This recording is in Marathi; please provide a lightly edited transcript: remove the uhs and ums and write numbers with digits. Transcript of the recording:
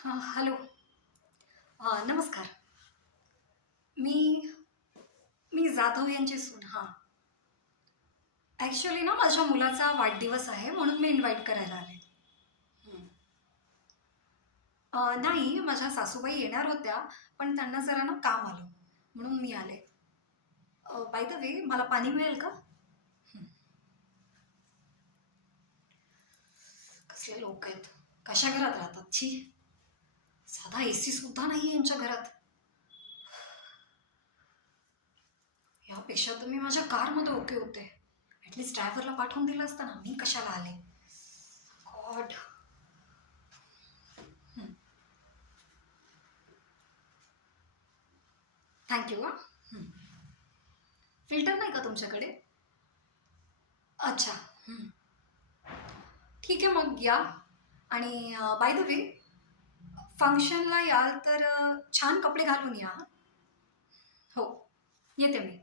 हां, हॅलो. नमस्कार. मी मी जाधव यांची सून. हां. ॲक्चुअली ना माझ्या मुलाचा वाढदिवस आहे म्हणून मी इन्व्हाईट करायला आले. हं. नाही, माझ्या सासूबाई येणार होत्या, पण त्यांना जरा ना काम आलं, म्हणून मी आले. बाय द वे मला पाणी मिळेल का? हं. कसले लोक आहेत. कशा घरात राहतात? छी! साधा एसी सुद्धा नाहीये यांच्या घरात. यापेक्षा तर मी माझ्या कारमध्ये ओके होते. ॲटलीस्ट ड्रायव्हरला पाठवून दिलं असतं ना. मी कशाला आले? गॉड! हं. थँक यू हां. हं. फिल्टर नाही का तुमच्याकडे? अच्छा. हं. ठीक आहे मग या. आणि बाय द वे फंक्शनला याल तर छान कपडे घालून या. हो, येते मी.